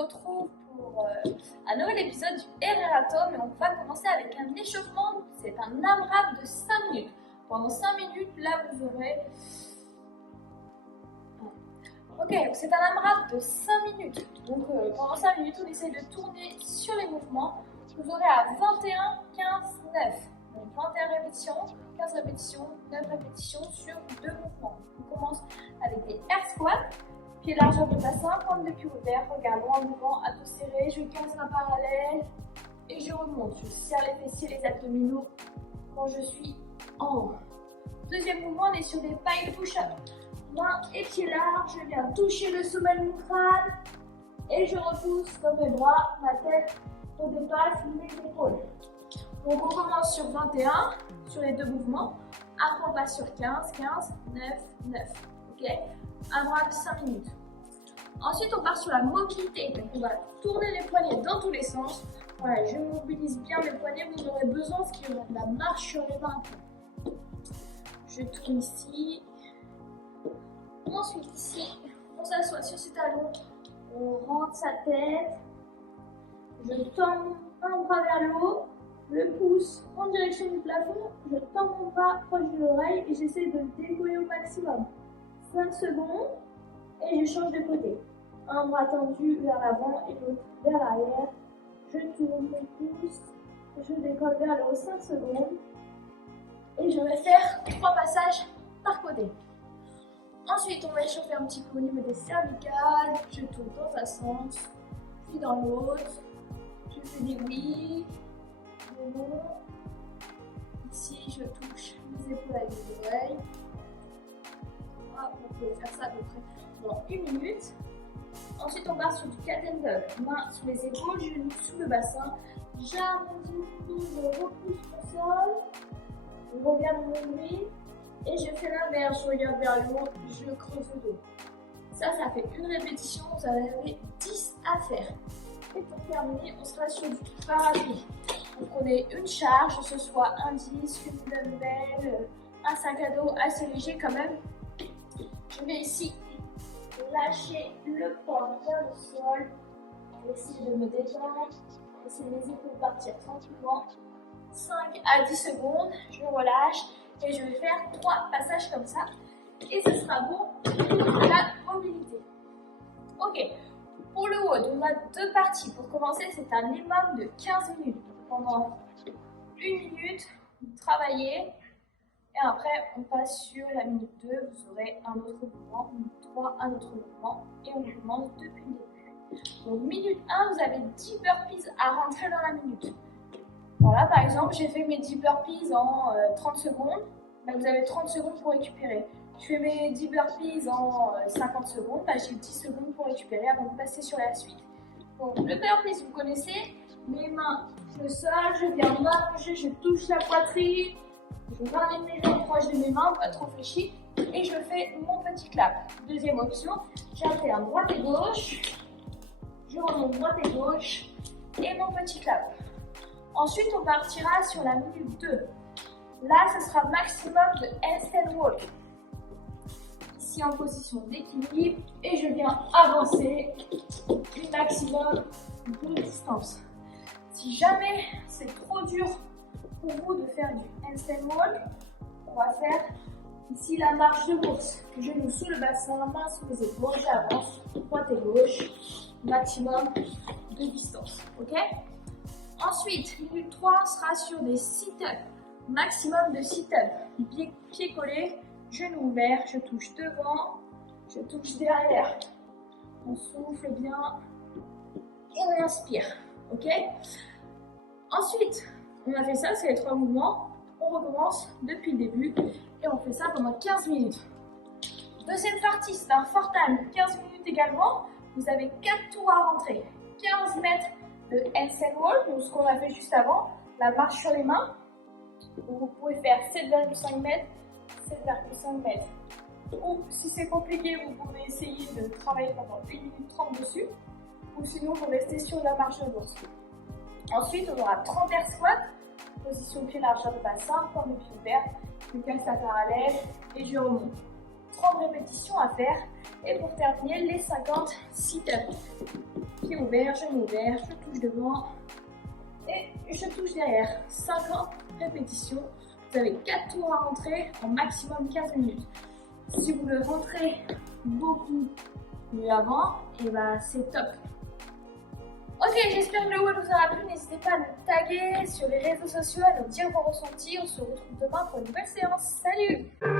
retrouve pour un nouvel épisode du RRATOM et on va commencer avec un échauffement. C'est un AMRAP de 5 minutes. Pendant 5 minutes, là vous aurez... Ok, c'est un AMRAP de 5 minutes. Donc pendant 5 minutes, on essaie de tourner sur les mouvements. Vous aurez à 21, 15, 9. Donc 21 répétitions, 15 répétitions, 9 répétitions sur 2 mouvements. On commence avec des air squats. Pied largeur de bassin, pointe de pied ouvert, regard loin devant, à tout serré, je casse un parallèle et je remonte. Je serre les fessiers, les abdominaux quand je suis en haut. Deuxième mouvement, on est sur des pile push-up. Main et pieds larges, je viens toucher le sommet de mon crâne et je repousse dans mes bras, ma tête redépasse mes épaules. On recommence sur 21, sur les 2 mouvements. Après on passe sur 15, 15, 9, 9. Ok? AMRAP 5 minutes. Ensuite, on part sur la mobilité. Donc, on va tourner les poignets dans tous les sens. Voilà, je mobilise bien mes poignets. Vous aurez besoin parce qu'il y aura de la marche sur les mains. Je tourne ici. Ensuite, ici, on s'assoit sur ses talons. On rentre sa tête. Je tends un bras vers le haut. Le pouce en direction du plafond. Je tends mon bras proche de l'oreille et j'essaie de le décoller au maximum. 5 secondes et je change de côté. Un bras tendu vers l'avant et l'autre vers l'arrière. Je tourne mon pouce, je décolle vers le haut 5 secondes et je vais faire 3 passages par côté. Ensuite, on va échauffer un petit peu au niveau des cervicales. Je tourne dans un sens, puis dans l'autre. Je fais des oui, des non. Ici, je touche les épaules avec les oreilles. Vous pouvez faire ça à peu près dans 1 minute. Ensuite, on part sur du cat and dog. Main sur les épaules, genoux sous le bassin. J'arrondis le dos, je repousse mon sol. Je regarde mon nombril et je fais l'inverse. Je regarde vers le haut, je creuse le dos. Ça fait 1 répétition. Vous en avez 10 à faire. Et pour terminer, on sera sur du parapluie. Vous prenez une charge, que ce soit un disque, une dumbbell, un sac à dos assez léger quand même. Je vais ici lâcher le poids vers le sol, essayer de me détendre, laisser les épaules partir tranquillement. 5 à 10 secondes, je relâche et je vais faire 3 passages comme ça. Et ce sera bon pour la mobilité. Ok, pour le WOD, on a 2 parties. Pour commencer, c'est un minimum de 15 minutes. Pendant 1 minute, vous travaillez. Et après, on passe sur la minute 2, vous aurez un autre mouvement, minute 3, un autre mouvement, et on commence depuis le début. Donc, minute 1, vous avez 10 burpees à rentrer dans la minute. Voilà, par exemple, j'ai fait mes 10 burpees en 30 secondes, ben, vous avez 30 secondes pour récupérer. Je fais mes 10 burpees en 50 secondes, ben, j'ai 10 secondes pour récupérer avant de passer sur la suite. Donc, le burpees, vous connaissez, mes mains sur le sol, je viens m'allonger, je touche la poitrine. Je ramène mes jambes proches de mes mains, pas trop fléchies, et je fais mon petit clap. Deuxième option, j'alterne droite et gauche, je remonte droite et gauche, et mon petit clap. Ensuite, on partira sur la minute 2. Là, ce sera maximum de handstand walk. Ici, en position d'équilibre, et je viens avancer du maximum de distance. Si jamais c'est trop dur pour vous de faire du handstand walk, on va faire ici la marche de bourse. Genoux sous le bassin, main sous les épaules, j'avance, droite et gauche, maximum de distance. Ok? Ensuite, minute 3 sera sur des sit-ups, maximum de sit-ups. Pieds collés, genoux ouverts, je touche devant, je touche derrière. On souffle bien et on inspire. Ok? Ensuite, on a fait ça, c'est les 3 mouvements. On recommence depuis le début et on fait ça pendant 15 minutes. Deuxième partie, c'est un fort time, 15 minutes également. Vous avez 4 tours à rentrer. 15 mètres de handstand walk, donc ce qu'on a fait juste avant, la marche sur les mains. Vous pouvez faire 7,5 mètres, 7,5 mètres. Ou si c'est compliqué, vous pouvez essayer de travailler pendant 1 minute 30 dessus. Ou sinon, vous restez sur la marche de bourse. Ensuite, on aura 30 air squats, position pied largeur de bassin, pointe de pied ouvert, je casse la parallèle et je remonte. 30 répétitions à faire. Et pour terminer, les 50 sit-ups. Pied genou ouvert, je touche devant et je touche derrière. 50 répétitions. Vous avez 4 tours à rentrer en maximum 15 minutes. Si vous le rentrez beaucoup mieux avant, et bah c'est top. Ok, j'espère que le WOD vous aura plu. N'hésitez pas à nous taguer sur les réseaux sociaux, à nous dire vos ressentis. On se retrouve demain pour une nouvelle séance. Salut!